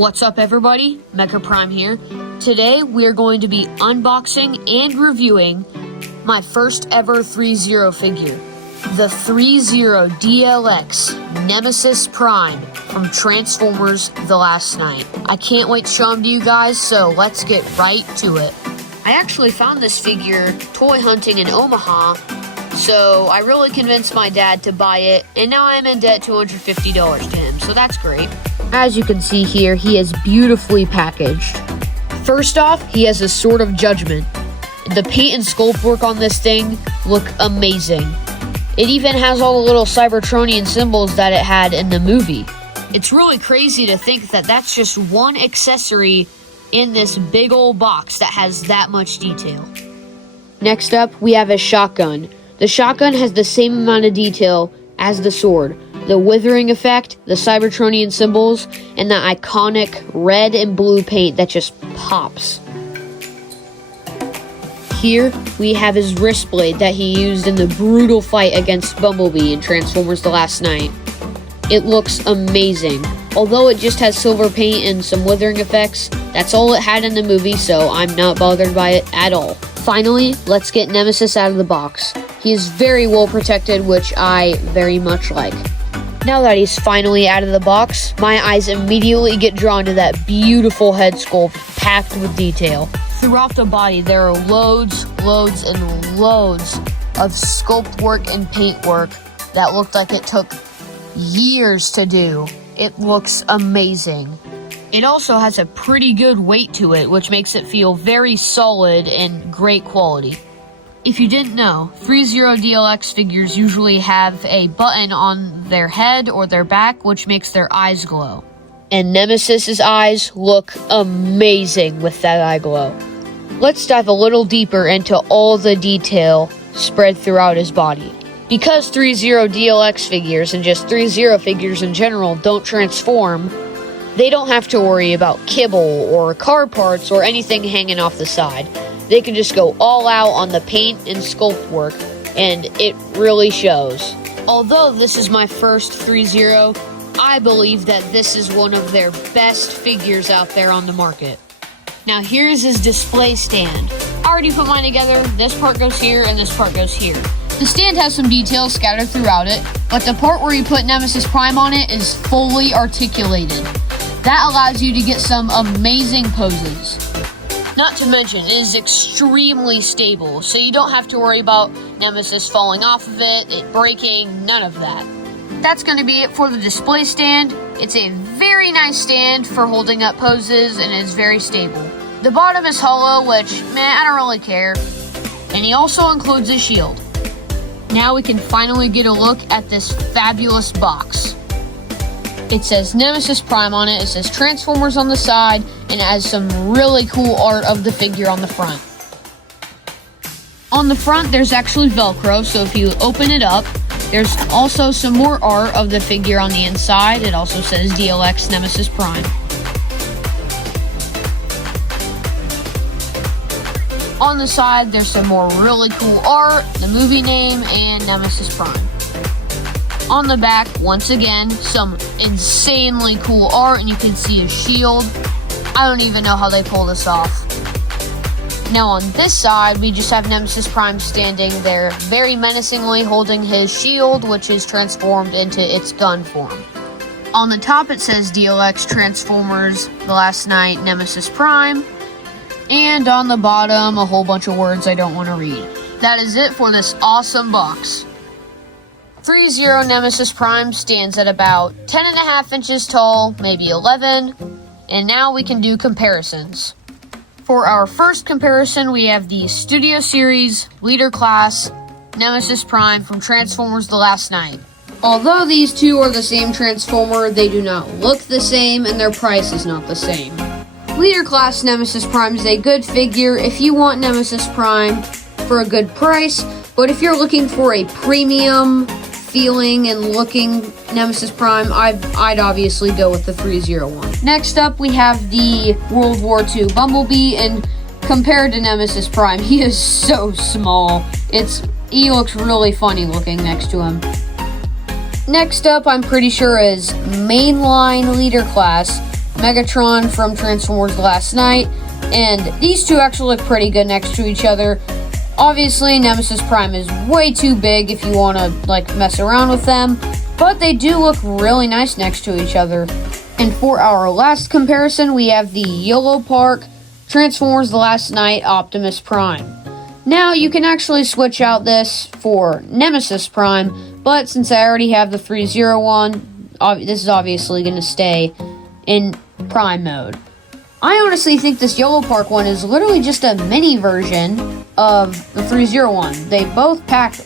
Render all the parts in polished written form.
What's up everybody, Mecha Prime here. Today we are going to be unboxing and reviewing my first ever Threezero figure, the Threezero DLX Nemesis Prime from Transformers The Last Night. I can't wait to show them to you guys, so let's get right to it. I actually found this figure toy hunting in Omaha, so I really convinced my dad to buy it, and now I'm in debt $250 to him, so that's great. As you can see here, he is beautifully packaged. First off, he has a Sword of Judgment. The paint and sculpt work on this thing look amazing. It even has all the little Cybertronian symbols that it had in the movie. It's really crazy to think that that's just one accessory in this big old box that has that much detail. Next up, we have his shotgun. The shotgun has the same amount of detail as the sword. The withering effect, the Cybertronian symbols, and the iconic red and blue paint that just pops. Here, we have his wrist blade that he used in the brutal fight against Bumblebee in Transformers The Last Night. It looks amazing. Although it just has silver paint and some withering effects, that's all it had in the movie, so I'm not bothered by it at all. Finally, let's get Nemesis out of the box. He is very well protected, which I very much like. Now that he's finally out of the box, my eyes immediately get drawn to that beautiful head sculpt packed with detail. Throughout the body, there are loads and loads of sculpt work and paint work that looked like it took years to do. It looks amazing. It also has a pretty good weight to it, which makes it feel very solid and great quality. If you didn't know, Threezero DLX figures usually have a button on their head or their back, which makes their eyes glow. And Nemesis's eyes look amazing with that eye glow. Let's dive a little deeper into all the detail spread throughout his body. Because Threezero DLX figures and just Threezero figures in general don't transform, they don't have to worry about kibble or car parts or anything hanging off the side. They can just go all out on the paint and sculpt work, and it really shows. Although this is my first Threezero, I believe that this is one of their best figures out there on the market. Now here's his display stand. I already put mine together. This part goes here and this part goes here. The stand has some details scattered throughout it, but the part where you put Nemesis Prime on it is fully articulated. That allows you to get some amazing poses. Not to mention, it is extremely stable, so you don't have to worry about Nemesis falling off of it breaking, none of that. That's going to be it for the display stand. It's a very nice stand for holding up poses, and it's very stable. The bottom is hollow, which, I don't really care. And he also includes a shield. Now we can finally get a look at this fabulous box. It says Nemesis Prime on it, it says Transformers on the side, and it has some really cool art of the figure on the front. On the front, there's actually Velcro, so if you open it up, there's also some more art of the figure on the inside. It also says DLX Nemesis Prime. On the side, there's some more really cool art, the movie name, and Nemesis Prime. On the back, once again, some insanely cool art, and you can see a shield. I don't even know how they pull this off. Now on this side, we just have Nemesis Prime standing there very menacingly holding his shield, which is transformed into its gun form. On the top, it says DLX Transformers The Last Night Nemesis Prime. And on the bottom, a whole bunch of words I don't want to read. That is it for this awesome box. Threezero Nemesis Prime stands at about 10.5 inches tall, maybe 11, and now we can do comparisons. For our first comparison, we have the Studio Series Leader Class Nemesis Prime from Transformers The Last Night. Although these two are the same Transformer, they do not look the same, and their price is not the same. Leader Class Nemesis Prime is a good figure if you want Nemesis Prime for a good price, but if you're looking for a premium feeling and looking Nemesis Prime, I'd obviously go with the Threezero one. Next up, we have the World War II Bumblebee, and compared to Nemesis Prime, he is so small. He looks really funny looking next to him. Next up, I'm pretty sure is mainline leader class, Megatron from Transformers The Last Night, and these two actually look pretty good next to each other. Obviously, Nemesis Prime is way too big if you want to, like, mess around with them, but they do look really nice next to each other. And for our last comparison, we have the Yellow Park Transformers The Last Night Optimus Prime. Now, you can actually switch out this for Nemesis Prime, but since I already have the Threezero one, this is obviously going to stay in Prime mode. I honestly think this Yellow Park one is literally just a mini version of the Threezero one. They both pack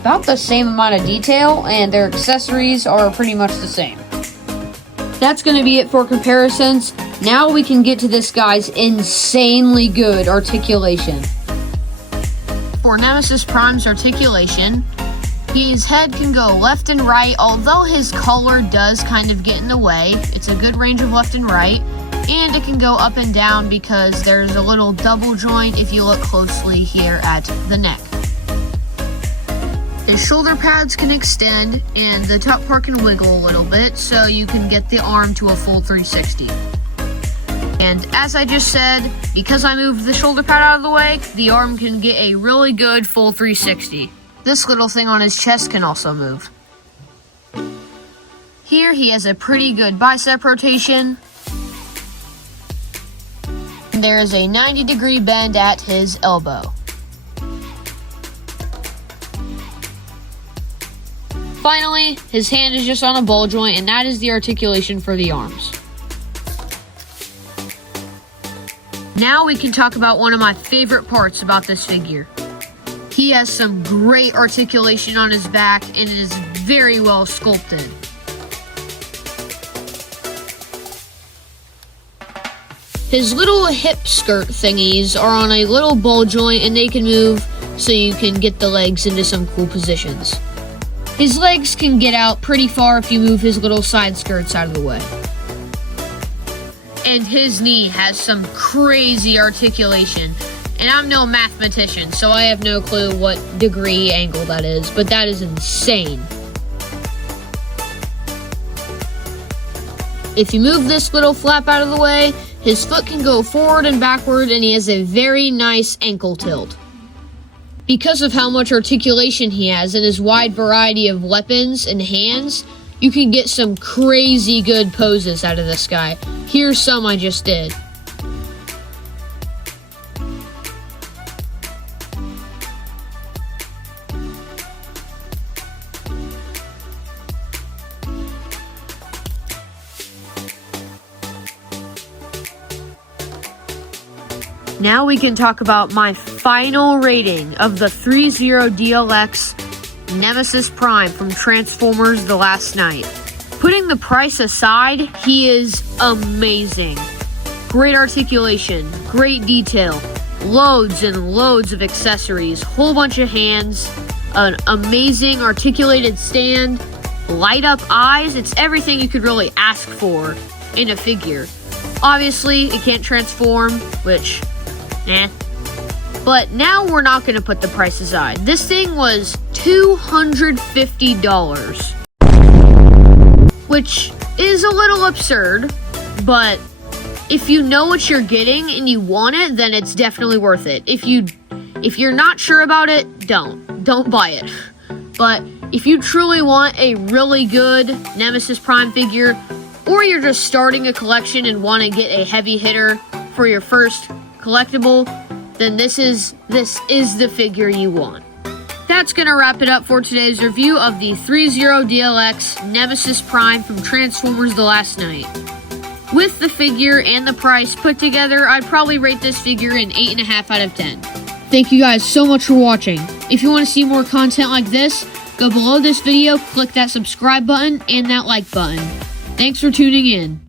about the same amount of detail, and their accessories are pretty much the same. That's going to be it for comparisons. Now we can get to this guy's insanely good articulation. For Nemesis Prime's articulation, his head can go left and right, although his collar does kind of get in the way. It's a good range of left and right, and it can go up and down because there's a little double joint if you look closely here at the neck. His shoulder pads can extend, and the top part can wiggle a little bit, so you can get the arm to a full 360. And as I just said, because I moved the shoulder pad out of the way, the arm can get a really good full 360. This little thing on his chest can also move. Here he has a pretty good bicep rotation. And there is a 90-degree bend at his elbow. Finally, his hand is just on a ball joint, and that is the articulation for the arms. Now we can talk about one of my favorite parts about this figure. He has some great articulation on his back, and it is very well sculpted. His little hip skirt thingies are on a little ball joint, and they can move so you can get the legs into some cool positions. His legs can get out pretty far if you move his little side skirts out of the way. And his knee has some crazy articulation. And I'm no mathematician, so I have no clue what degree angle that is, but that is insane. If you move this little flap out of the way, his foot can go forward and backward, and he has a very nice ankle tilt. Because of how much articulation he has and his wide variety of weapons and hands, you can get some crazy good poses out of this guy. Here's some I just did. Now we can talk about my final rating of the Threezero DLX Nemesis Prime from Transformers The Last Night. Putting the price aside, he is amazing. Great articulation, great detail, loads and loads of accessories, whole bunch of hands, an amazing articulated stand, light up eyes. It's everything you could really ask for in a figure. Obviously, it can't transform, which, But now we're not going to put the price aside. This thing was $250, which is a little absurd, but if you know what you're getting and you want it, then it's definitely worth it. If you're not sure about it, don't buy it. But if you truly want a really good Nemesis Prime figure, or you're just starting a collection and want to get a heavy hitter for your first collectible, then this is the figure you want. That's going to wrap it up for today's review of the Threezero DLX Nemesis Prime from Transformers The Last Night. With the figure and the price put together, I'd probably rate this figure an 8.5 out of 10. Thank you guys so much for watching. If you want to see more content like this, go below this video, click that subscribe button and that like button. Thanks for tuning in.